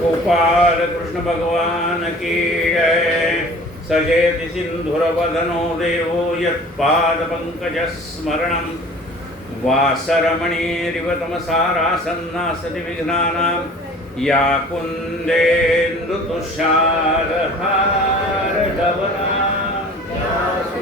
गोपाल कृष्ण भगवान की जय। सजयति सिन्धुरवदनो देवो यत्पादपङ्कजस्मरणं। वासरमणिरिव तमसारासन्नासति विघ्नानां या कुन्देन्दुतुषारहारधवनां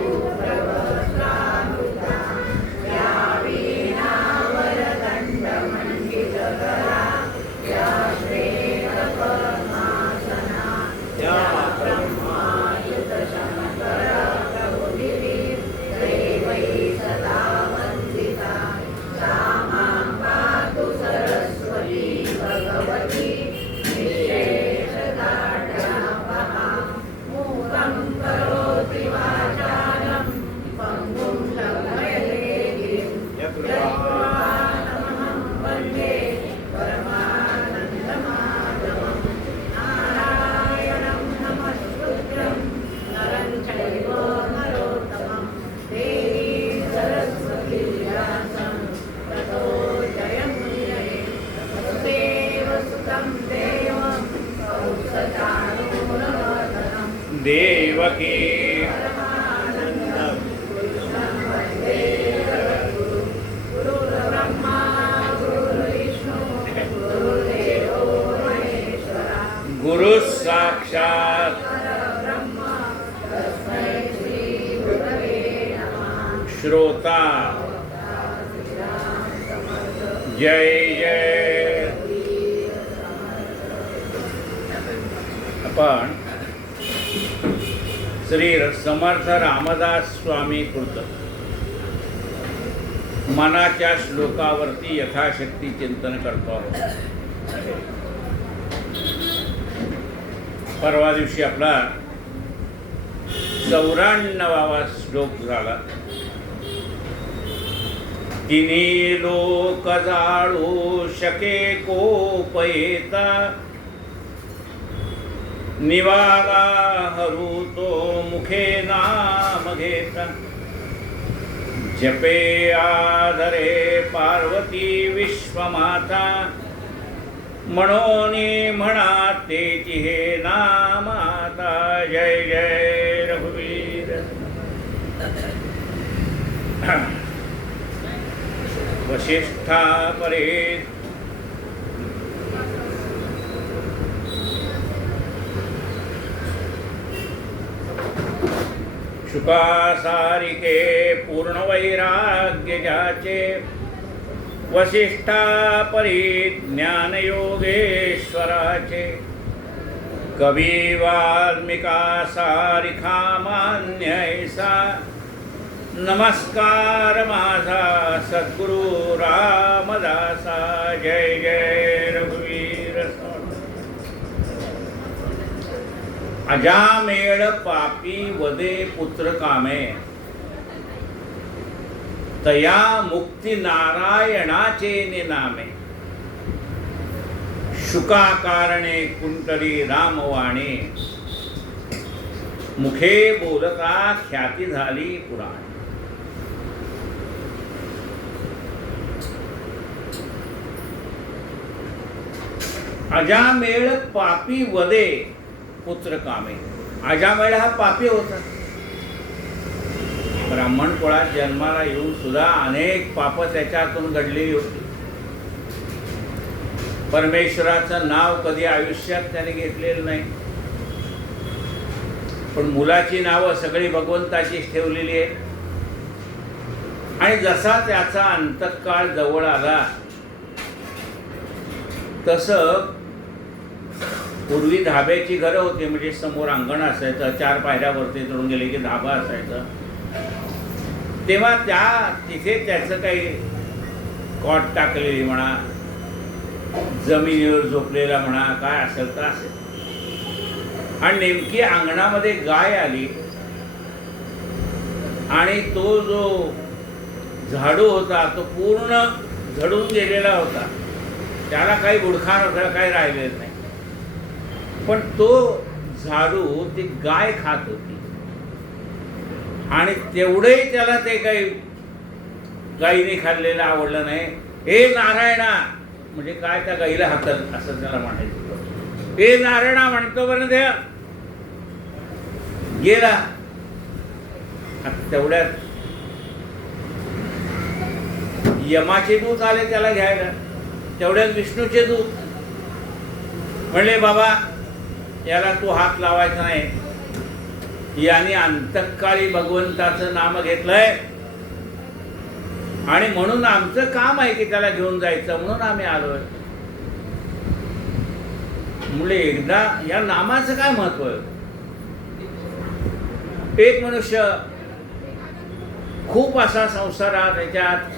श्रोता। जय जय। आपण श्री समर्थ रामदास स्वामी कृत. मनाच्या श्लोकावरती यथाशक्ती चिंतन करतो आहोत. परवा दिवशी आपला चौऱ्याण्णवावा श्लोक झाला. तिन्ही लोक जाळू शके कोपयेता निवाला हरू तो मुखे नाम घेता. जपे आधरे पार्वती विश्वमाता. म्हणोनी म्हणा ते हे नामाता. जय जय रघुवीर वशिष्ठा परे शुकासारिके पूर्णवैराग्यजाचे वसिष्ठा परी ज्ञानयोगेश्वराचे। कवी वाल्मिका सारिखा मान्यैसा नमस्कार माझा सद्गुरु रामदासा जय जय रघुवीर अजामेळ पापी वदे पुत्र कामे। तया मुक्ती नारायणाचे निनामे। शुका कारणे कुंटली रामवाणी। मुखे बोलता ख्याती झाली पुराणे। अजामेळ पापी वदे पुत्र कामे. अजामेळ हा पापी होता. ब्राह्मण कुळात जन्माला येऊन सुद्धा अनेक पाप त्याच्यातून घडलेली होती. परमेश्वराचं नाव कधी आयुष्यात त्याने घेतलेलं नाही. पण मुलाची नावं सगळी भगवंताचीच ठेवलेली आहे आणि जसा त्याचा अंतकाळ जवळ आला तसं पूर्वी धाब्याची घरं होती म्हणजे समोर अंगण असायचं चार पायऱ्यावरती चढून गेले की धाबा असायचं. तेव्हा त्या तिथे त्याचं काही कॉट टाकलेली म्हणा जमिनीवर झोपलेला म्हणा काय असेल तर असेल. आणि नेमकी अंगणामध्ये गाय आली. आणि तो जो झाडू होता तो पूर्ण झडून गेलेला होता. त्याला काही बुडखान वगैरे काही राहिलेलं नाही. पण तो झाडू ती गाय खात होती. आणि तेवढंही त्याला ते काही गाईने खाल्लेलं आवडलं नाही. हे नारायणा म्हणजे काय त्या गाईला हातात असं त्याला म्हणायचं हे नारायणा म्हणतो बरं द्या. गेला. तेवढ्यात यमाचे दूत आले त्याला घ्यायला. तेवढ्यात विष्णूचे दूत. म्हणले बाबा याला तू हात लावायचा नाही. याने अंतकाळी भगवंताचं नाम घेतलंय. आणि म्हणून आमचं काम आहे की त्याला घेऊन जायचं म्हणून आम्ही आलोय. मुले एकदा या नामाचं काय महत्त्व आहे? एक मनुष्य खूप असा संसारात त्याच्यात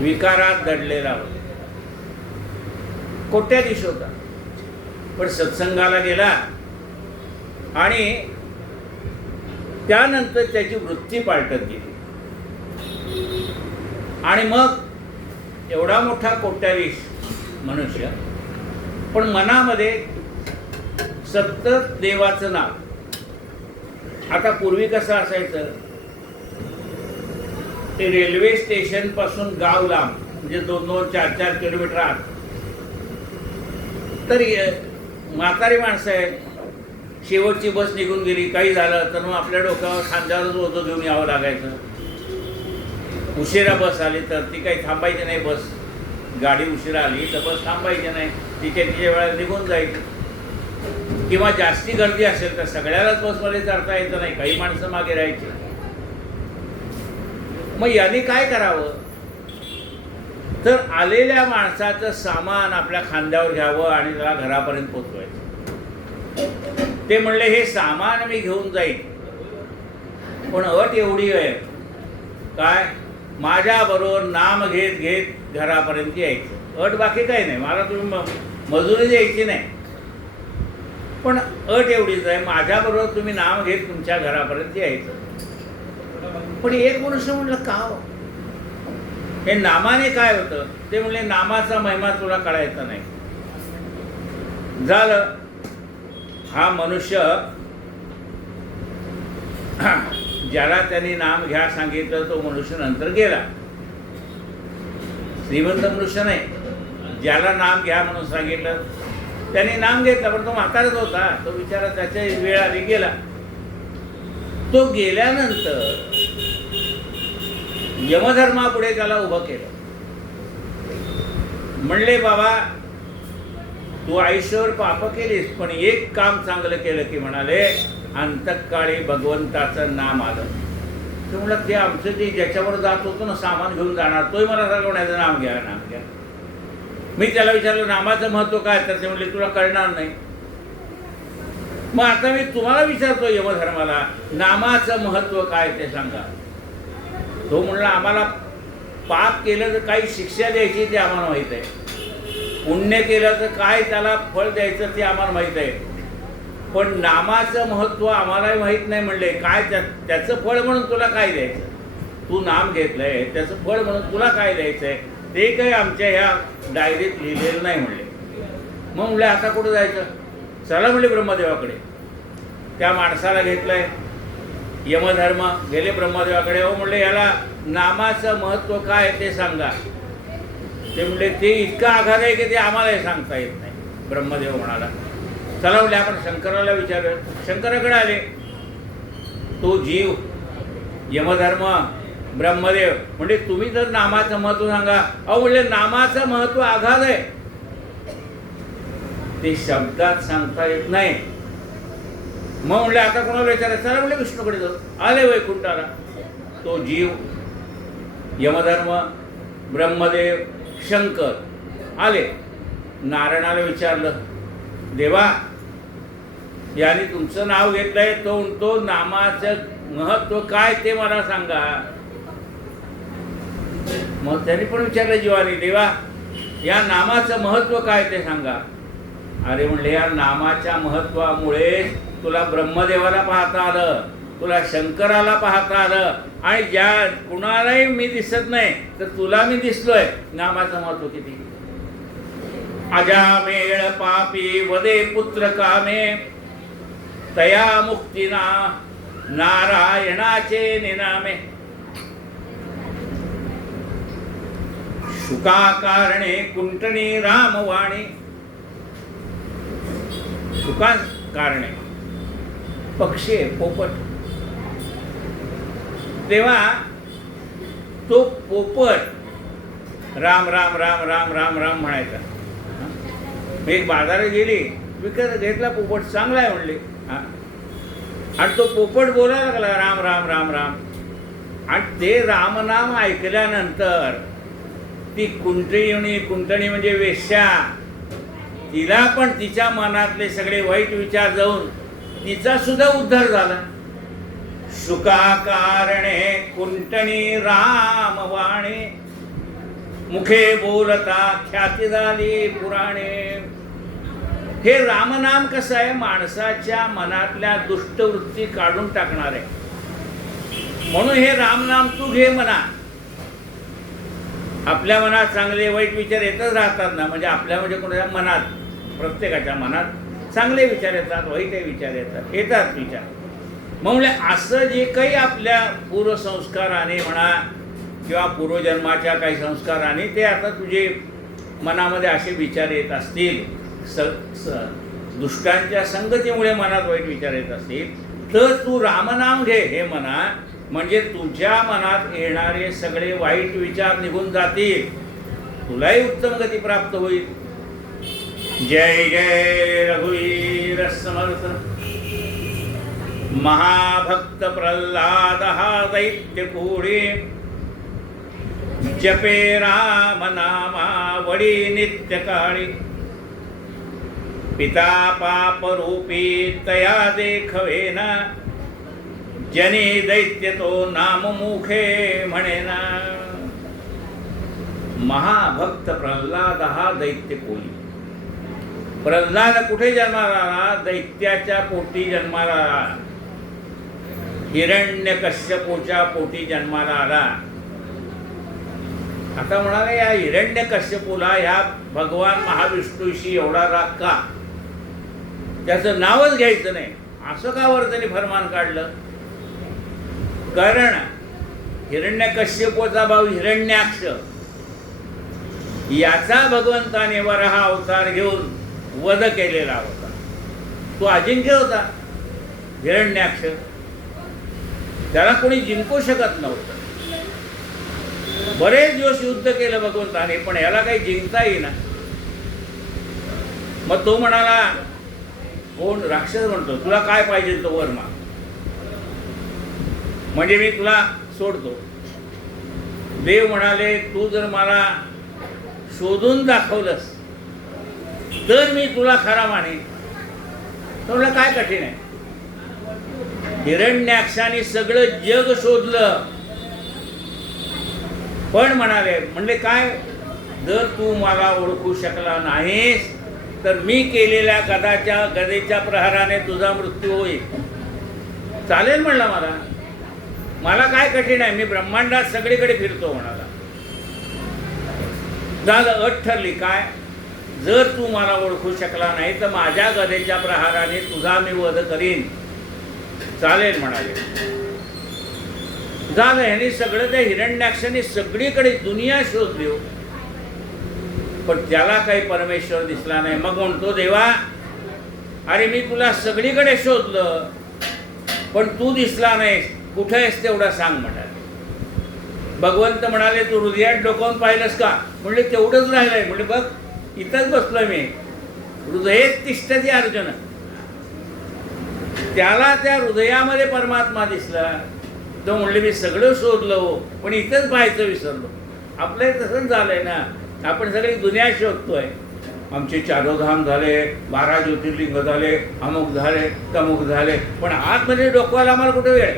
विकारात दडलेला होता. कोट्याधीश होता. पण सत्संगाला गेला. आणि त्यानंतर त्याची वृत्ती पालटत गेली. आणि मग एवढा मोठा कोट्याधीश मनुष्य पण मनामध्ये सतत देवाचं नाव. आता पूर्वी कसं असायचं? ते रेल्वे स्टेशनपासून गाव लांब म्हणजे दोन दोन चार चार किलोमीटर आत. तर म्हातारी माणसं आहेत शेवटची बस निघून गेली काही झालं तर मग आपल्या डोक्यावर खांद्यावरच ओझं घेऊन यावं लागायचं. उशिरा बस आली तर ती काही थांबायची नाही बस. गाडी उशिरा आली तर बस थांबायची नाही. तिच्या तिच्या वेळा निघून जाईल. किंवा जास्ती गर्दी असेल तर सगळ्यालाच बसमध्ये चढता येतं नाही. काही माणसं मागे राहायची. मग यांनी काय करावं? तर आलेल्या माणसाचं सामान आपल्या खांद्यावर घ्यावं आणि त्याला घरापर्यंत पोचवायचं. ते म्हणले हे सामान मी घेऊन जाईन. पण अट एवढी आहे. काय? माझ्याबरोबर नाम घेत घेत घरापर्यंत यायचं. अट बाकी काही नाही. मला तुम्ही म- मजुरी द्यायची नाही. पण अट एवढीच आहे. माझ्याबरोबर तुम्ही नाम घेत तुमच्या घरापर्यंत यायचं. पण एक मनुष्य म्हणलं का हो? हे नामाने काय होतं? ते म्हणले नामाचा महिमा तुला कळायचा नाही. झालं. हा मनुष्य ज्याला त्यांनी नाम घ्या सांगितलं तो मनुष्य नंतर गेला. श्रीमंत मनुष्य नाही. ज्याला नाम घ्या म्हणून सांगितलं त्यांनी नाम घेतलं पण तो म्हातारच होता. तो बिचारा त्याच्या वेळ आधी गेला. तो गेल्यानंतर यमधर्मापुढे त्याला उभं केलं. म्हणले बाबा तू आयुष्यावर पाप केलीस पण एक काम चांगलं केलं की म्हणाले अंतकाळी भगवंताचं नाम आलं. ते म्हणलं ते आमचं जे ज्याच्यावर जात होतो ना सामान घेऊन जाणार तोही मला सांगण्याचं नाम घ्या नाम घ्या. मी त्याला विचारलं नामाचं महत्त्व काय? तर ते म्हणले तुला कळणार नाही. मग आता मी तुम्हाला विचारतो यमधर्माला नामाचं महत्त्व काय ते सांगा. तो म्हणला आम्हाला पाप केलं तर काही शिक्षा द्यायची ते आम्हाला माहीत आहे. पुण्य केलं तर काय त्याला फळ द्यायचं ते आम्हाला माहीत आहे. पण नामाचं महत्त्व आम्हालाही माहीत नाही म्हणले. काय त्या त्याचं फळ म्हणून तुला काय द्यायचं? तू नाम घेतलंय त्याचं फळ म्हणून तुला काय द्यायचं आहे ते काही आमच्या ह्या डायरीत लिहिलेलं नाही म्हणले. मग म्हणले आता कुठं जायचं? चला म्हणले ब्रह्मदेवाकडे. त्या माणसाला घेतलंय. यमधर्म गेले ब्रह्मदेवाकडे. हो म्हणले याला नामाचं महत्त्व काय ते सांगा. ते म्हणले ते इतकं आघात आहे की ते आम्हालाही सांगता येत नाही. ब्रह्मदेव म्हणाला चला म्हणले आपण शंकराला विचारूया. शंकराकडे आले. तो जीव यमधर्म ब्रह्मदेव म्हणजे तुम्ही जर नामाचं महत्त्व सांगा. अहो म्हणले नामाचं महत्त्व आघात आहे. ते शब्दात सांगता येत नाही. मग म्हणले आता कोणाला विचारायचं? चला म्हणले विष्णूकडे जाऊ. आले वैकुंठाला तो जीव यमधर्म ब्रह्मदेव शंकर आले. नारायणाला विचारलं देवा याने तुमचं नाव घेतलंय तो तो नामाचं महत्त्व काय ते मला सांगा. मग त्यांनी पण विचारलं जीवाने देवा या नामाचं महत्त्व काय ते सांगा. अरे म्हणले या नामाच्या महत्वामुळे तुला ब्रह्मदेवाला पाहता आलं तुला शंकराला पाहता आलं आणि ज्या कुणालाही मी दिसत नाही तर तुला मी दिसलोय. नामाचं महत्त्व किती? अजामेळ पापी वदे पुत्र कामे तया मुक्तीना नारायणाचे निनामे. शुका कारणे कुंटणी रामवाणी. सुका कारणे. पक्षी आहे पोपट. तेव्हा तो पोपट राम राम राम राम राम राम म्हणायचा. एक बाजारात गेली विकत घेतला पोपट चांगला आहे म्हणले. हा. आणि तो पोपट बोलायला लागला राम राम राम राम. आणि ते रामनाम ऐकल्यानंतर ती कुंटणी कुंटणी म्हणजे वेश्या तिला पण तिच्या मनातले सगळे वाईट विचार जाऊन तिचा सुद्धा उद्धार झाला. सुका कारणे कुंटणी राम वाणे मुखे बोलता ख्याती झाली पुराणे. हे रामनाम कसं आहे? माणसाच्या मनातल्या दुष्टवृत्ती काढून टाकणार आहे. म्हणून हे रामनाम तू घे म्हणा. आपल्या मनात चांगले वाईट विचार येतच राहतात ना. म्हणजे आपल्या म्हणजे कोणाच्या मनात? प्रत्येकाच्या मनात. चांगले विचार येतात वाईटही विचार येतात येतात विचार. मग म्हणजे असं जे काही आपल्या पूर्वसंस्काराने म्हणा किंवा पूर्वजन्माच्या काही संस्काराने ते आता तुझे मनामध्ये असे विचार येत असतील स स दुष्टांच्या संगतीमुळे मनात वाईट विचार येत असतील तर तू रामनाम घे हे म्हणा. म्हणजे तुझ्या मनात येणारे सगळे वाईट विचार निघून जातील. तुलाही उत्तम गती प्राप्त होईल. जय जय रघुवीर समर्थ महाभक्त प्रल्हाद हा दैत्य जपे राम नामावडी नित्य काळी पिता पाप रूपी तया देखवेना। जनी दैत्य तो नाम मुखे म्हणेना। महाभक्त प्रल्हाद हा दैत्यकोळी प्रल्हाद कुठे जन्माला आला दैत्याच्या पोटी जन्माला आला हिरण्य कश्यपोच्या पोटी जन्माला आला आता म्हणाला या हिरण्य कश्यपूला ह्या भगवान महाविष्णूशी एवढा राग का? त्याचं नावच घ्यायचं नाही. असं का वर्तनी फरमान काढलं? कारण हिरण्य कश्यपोचा भाऊ हिरण्याक्ष याचा भगवंताने वराहा अवतार घेऊन वध केलेला होता. तो अजिंक्य होता. हिरण्याक्ष. त्याला कोणी जिंकू शकत नव्हतं. बरेच दिवस युद्ध केलं भगवंताने पण याला काही जिंकता येईना. मग तो म्हणाला कोण राक्षस म्हणतो? तुला काय पाहिजे तो वर माग म्हणजे मी तुला सोडतो. देव म्हणाले तू जर मला शोधून दाखवलंस तर मी तुला खरा माने तुला काय कठीण आहे? हिरण्याक्षाने सगळं जग शोधलं. पण म्हणाले म्हणजे काय? जर तू मला ओळखू शकला नाहीस तर मी केलेल्या गदाच्या गदेच्या प्रहाराने तुझा मृत्यू होईल. चालेल म्हणला मला? मला काय कठीण आहे? मी ब्रह्मांडात सगळीकडे फिरतो म्हणाला. झालं अट ठरली काय? जर तू मला ओळखू शकला नाही तर माझ्या गदेच्या प्रहाराने तुझा मी वध करीन. चालेल म्हणाले. झालं ह्याने सगळं त्या हिरण्याक्षाने सगळीकडे दुनिया शोधली हो. पण त्याला काही परमेश्वर दिसला नाही. मग म्हणतो देवा अरे मी तुला सगळीकडे शोधलं पण तू दिसला नाही कुठे आहेस तेवढा सांग म्हणाले. भगवंत म्हणाले तू हृदयात डोकावून पाहिलंस का? म्हणले तेवढंच राहिलंय. म्हणजे बघ इथंच बसलो मी. हृदयेत तिष्ठती अर्जुन. त्याला त्या हृदयामध्ये परमात्मा दिसला. तो म्हणले मी सगळं शोधलं हो पण इथंच पाहायचं विसरलो. आपलं तसंच झालंय ना. आपण सगळी दुनिया शोधतोय. आमचे चारोधाम झाले बारा ज्योतिर्लिंग झाले अमुक झाले तमुक झाले पण आतमध्ये डोकवायला आम्हाला कुठे वेळ? आहे?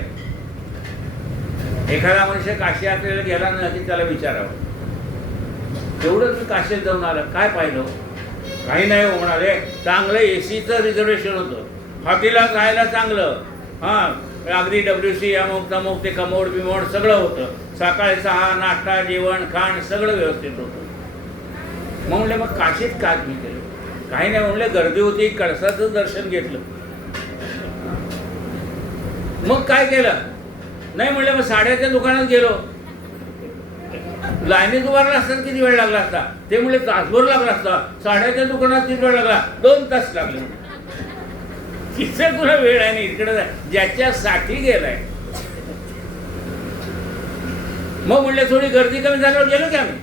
एखादा मनुष्य काशी आपल्याला गेला ना की त्याला विचारावं? तेवढंच मी काशीत जाऊन आलं? काय पाहिलं? काही नाही होणार म्हणाले. चांगलं ए सीचं रिझर्वेशन होतं. हॉटेलला जायला चांगलं. हां अगदी डब्ल्यू सी अमुक तमुक ते कमोड बिमोड सगळं होतं. सकाळी सहा नाश्ता जेवण खाण सगळं व्यवस्थित होतं. मग म्हणले मग काशीत का मी केलं काही नाही म्हणले गर्दी होती कळसाचं दर्शन घेतलं. मग काय केलं? नाही म्हणले मग साड्याच्या दुकानात गेलो. लाईनीत उभारला असतात किती वेळ लागला असता? ते म्हणले तासभर लागला असता. साड्याच्या दुकानात किती वेळ लागला? दोन तास लागले. तिथे तुला वेळ आहे ना इकडे ज्याच्यासाठी गेलाय. मग म्हणले थोडी गर्दी कमी झाल्यावर गेलो की आम्ही?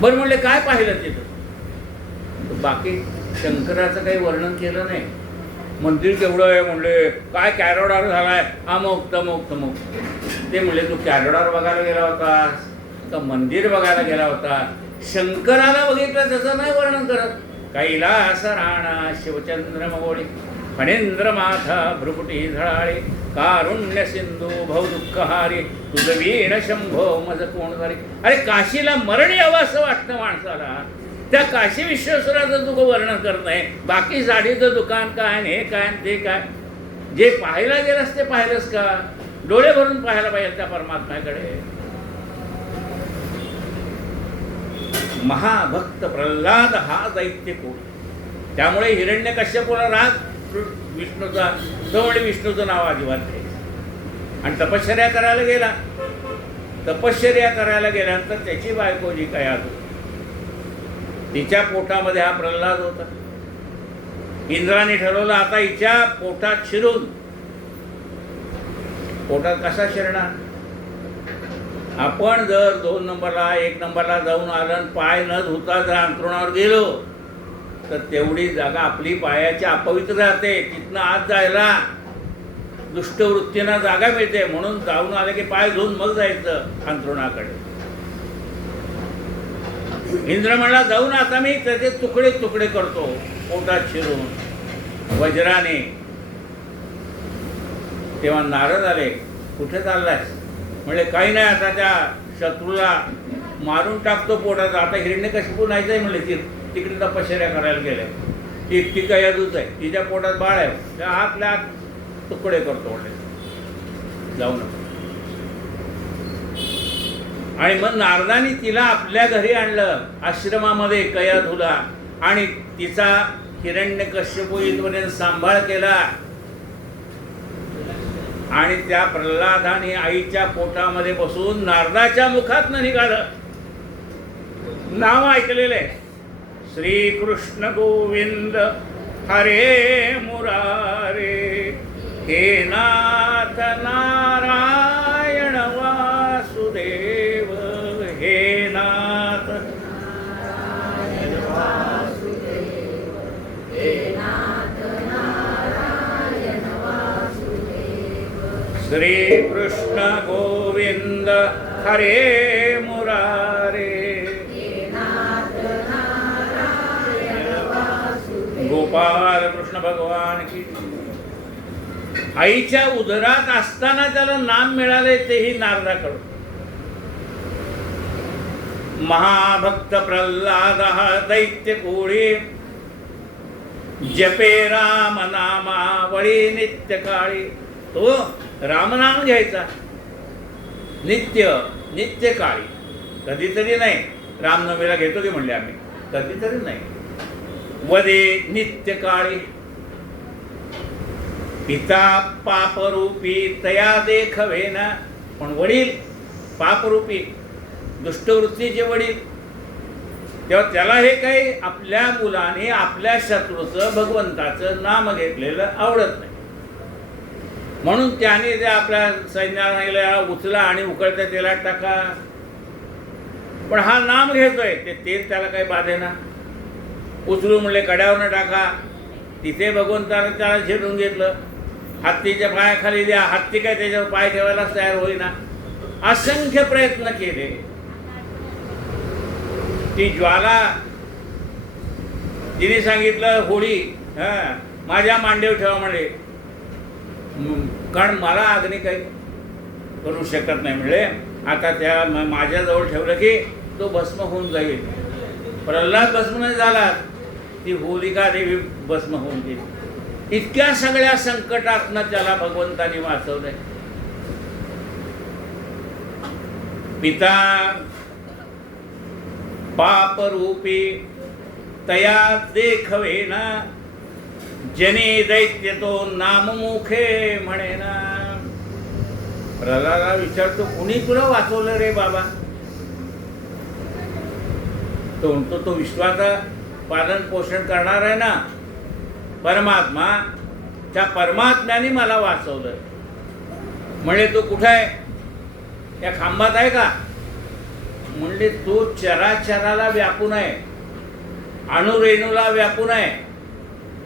बरं म्हणले काय पाहिलं तिथं? बाकी शंकराचं काही वर्णन केलं नाही. मंदिर केवढं आहे म्हणले काय कॅरोडार झालाय? अमुक तमुक तमुक ते म्हणले तू कॅरोडार बघायला गेला होतास का मंदिर बघायला गेला होता. शंकराला बघितलं त्याचं नाही वर्णन करत. कैलास राणा शिवचंद्र मगोळी फणेंद्र माथा भ्रुकुटी झळाळी कारुण्य सिंधू भव दुःखहारी तुझ वीण शंभो मज कोण झाली अरे काशीला मरण यावं असं वाटतं माणसाला. त्या काशी विश्वेश्वराचं तू वर्णन करत नाही. बाकी साडीचं दुकान काय आणि हे काय आणि ते काय? जे पाहायला गेलंस ते पाहिलंस का? डोळे भरून पाहायला पाहिजे त्या परमात्म्याकडे. महाभक्त प्रल्हाद हा दैत्य कोण त्यामुळे हिरण्य कश्यपूला राग विष्णूचा तो म्हणजे विष्णूचं नाव अजिबात घ्यायचं आणि तपश्चर्या करायला गेला. तपश्चर्या करायला गेल्यानंतर त्याची बायको जी काय होती तिच्या पोटामध्ये हा प्रल्हाद होता. इंद्राने ठरवलं आता हिच्या पोटात शिरून. पोटात कसा शिरणार? आपण जर दोन नंबरला एक नंबरला जाऊन आलं आणि पाय न धुता जर अंतरुणावर गेलो तर तेवढी जागा आपली पायाची अपवित्र राहते. तिथनं आत जायला दुष्टवृत्तीनं जागा मिळते. म्हणून जाऊन आले की पाय धुवून मग जायचं अंतरुणाकडे इंद्र म्हणला जाऊन आता मी त्याचे तुकडे तुकडे करतो. पोटात शिरून वज्राने. तेव्हा नारद आले कुठे चाललाय म्हणले काही नाही आता त्या शत्रूला मारून टाकतो पोटात. आता हिरण्य कशी नाहीच आहे म्हणले ती तिकडे तपश्चर्या करायला गेले. ती ती काय यादूच आहे. तिच्या पोटात बाळ आहे. त्या आतल्या आत तुकडे करतो म्हणले. जाऊ नका आणि मग नारदानी तिला आपल्या घरी आणलं आश्रमामध्ये कयाधुला आणि तिचा हिरण्य कश्यपू इथपर्यंत सांभाळ केला. आणि त्या प्रल्हादाने आईच्या पोटामध्ये बसून नारदाच्या मुखात निघालं. नाव ऐकलेले. श्री श्रीकृष्ण गोविंद हरे मुरारे हे नाथ नारायण. श्रीकृष्ण गोविंद हरे मुरारे। गोपाल कृष्ण भगवान की। आईच्या उदरात असताना त्याला नाम मिळाले तेही नारदाकडून. महाभक्त प्रल्हाद हा दैत्य कोळी. जपे राम नामावळी नित्य काळी तो रामनाम घ्यायचा. नित्य नित्यकाळी कधीतरी नाही. रामनवमीला घेतो की म्हणले आम्ही? कधीतरी नाही. वदे नित्यकाळी पिता पापरूपी तया देखवे ना पण वडील पापरूपी दुष्टवृत्तीचे वडील तेव्हा त्याला हे काही आपल्या मुलाने आपल्या शत्रूचं भगवंताचं नाम घेतलेलं आवडत नाही. म्हणून त्याने जे आपल्या सैन्याला सांगितलं, उचला आणि उकळत्या तेलात टाका. पण हा नाम घेतोय ते तेल त्याला काही बाधेना उचलू म्हणले कड्यावरनं टाका. तिथे भगवंतानं त्याला झेडून घेतलं. हत्तीच्या पायाखाली द्या हत्ती काय त्याच्यावर पाय ठेवायलाच तयार होईना. असंख्य प्रयत्न केले. ती ज्वाला तिने सांगितलं होळी हा माझ्या मांडीवर ठेवा म्हणे कारण मला अग्नी काही करू शकत नाही. म्हणले आता त्या माझ्याजवळ ठेवलं की तो भस्म होऊन जाईल. प्रल्हाद भस्म नाही झाला. ती होलिका देवी भस्म होऊन गेली. इतक्या सगळ्या संकटातनं त्याला भगवंताने वाचवलंय. पिता पापरूपी तया देखवेना जने दैत्य तो नाममुखे म्हणेना प्रल्हादा विचारतो कुणी तुला वाचवलं रे बाबा तो म्हणतो तो विश्वाचा पालन पोषण करणार आहे ना परमात्मा त्या परमात्म्याने मला वाचवलं म्हणजे तो कुठं आहे या खांबात आहे का म्हणले तो चराचराला व्यापून आहे अणुरेणूला व्यापून आहे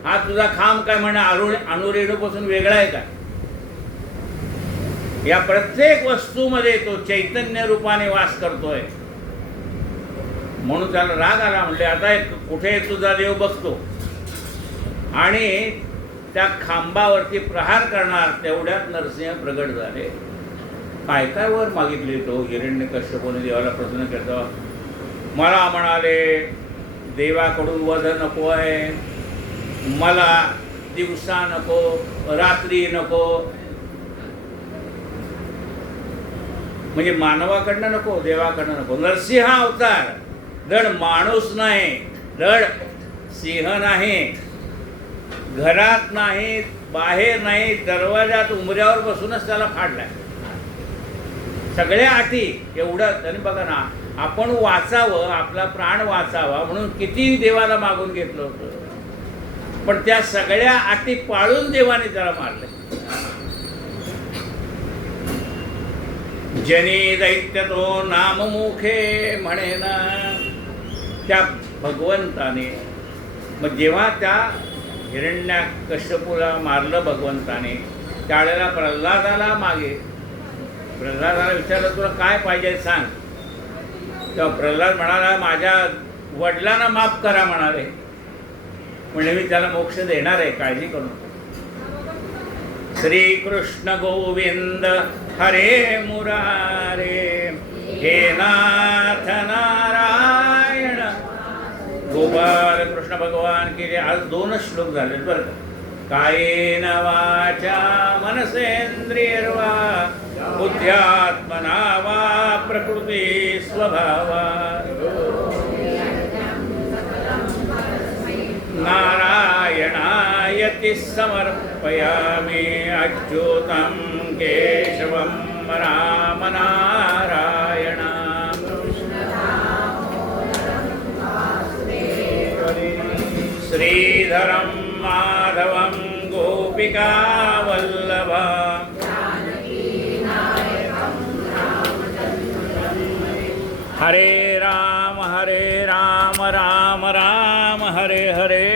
हा तुझा खांब काय म्हणे अणु अणुरेणूपासून वेगळा आहे का? या प्रत्येक वस्तूमध्ये तो चैतन्य रूपाने वास करतोय. म्हणून त्याला राग आला म्हणले आता एक कुठे तुझा देव बघतो आणि त्या खांबावरती प्रहार करणार तेवढ्यात नरसिंह प्रगट झाले. काय काय वर मागितले तो? हिरण्य कश्यपोने देवाला प्रश्न करतो मला म्हणाले देवाकडून वध नको आहे. मला दिवसा नको रात्री नको. म्हणजे मानवाकडनं नको देवाकडनं नको. नरसिंह अवतार. धड माणूस नाही धड सिंह नाही. घरात नाही बाहेर नाही दरवाजात उमऱ्यावर बसूनच त्याला फाडलाय. सगळ्या अटी एवढं आणि बघा ना आपण वाचावं आपला प्राण वाचावा म्हणून किती देवाला मागून घेतलं होतं. पण त्या सगळ्या अटी पाळून देवाने त्याला मारले. जनी दैत्य तो नाममुखे म्हणे ना त्या भगवंताने मग जेव्हा त्या हिरण्या कश्यपूला मारलं भगवंताने त्यावेळेला प्रल्हादाला मागे. प्रल्हादाला विचारलं तुला काय पाहिजे सांग? तेव्हा प्रल्हाद म्हणाला माझ्या वडिलांना माफ करा म्हणाले. म्हणजे मी त्याला मोक्ष देणार आहे काळजी करू श्री श्रीकृष्ण गोविंद हरे मुरारे हे नाथ नारायण. गोपाल कृष्ण भगवान की जे आज दोनच श्लोक झाले बरं का. कायेन वाचा मनसेंद्रियर्वा बुद्ध्यात्मना वा प्रकृती स्वभावा. नारायणायति समर्पयामि अच्युतं केशवं रामनारायण। श्रीधरं माधवं गोपिकावल्लभ। हरे राम हरे राम राम राम हरे हरे।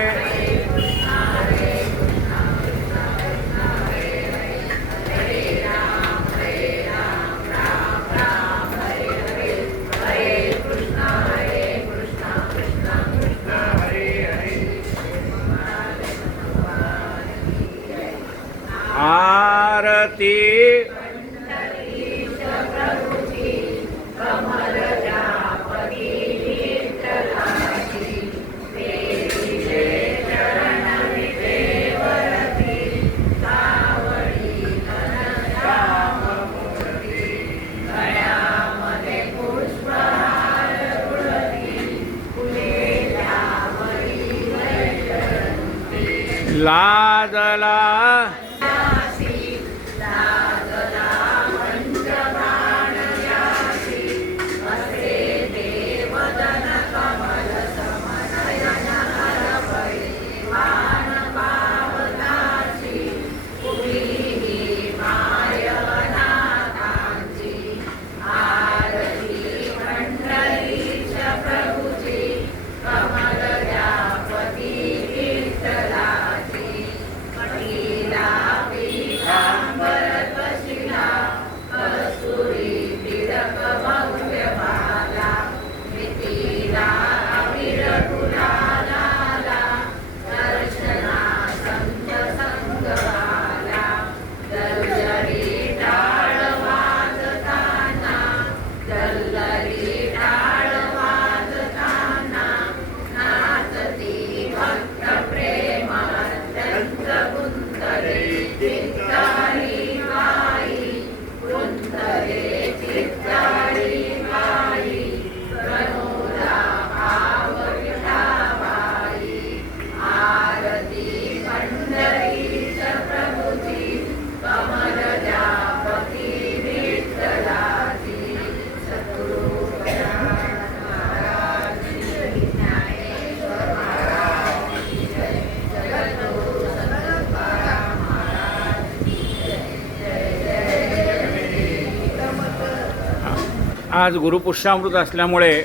आज गुरुपुष्यामृत असल्यामुळे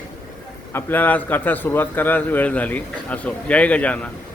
आपल्याला आज कथा सुरुवात करायला वेळ झाली. असो. जय गजानन.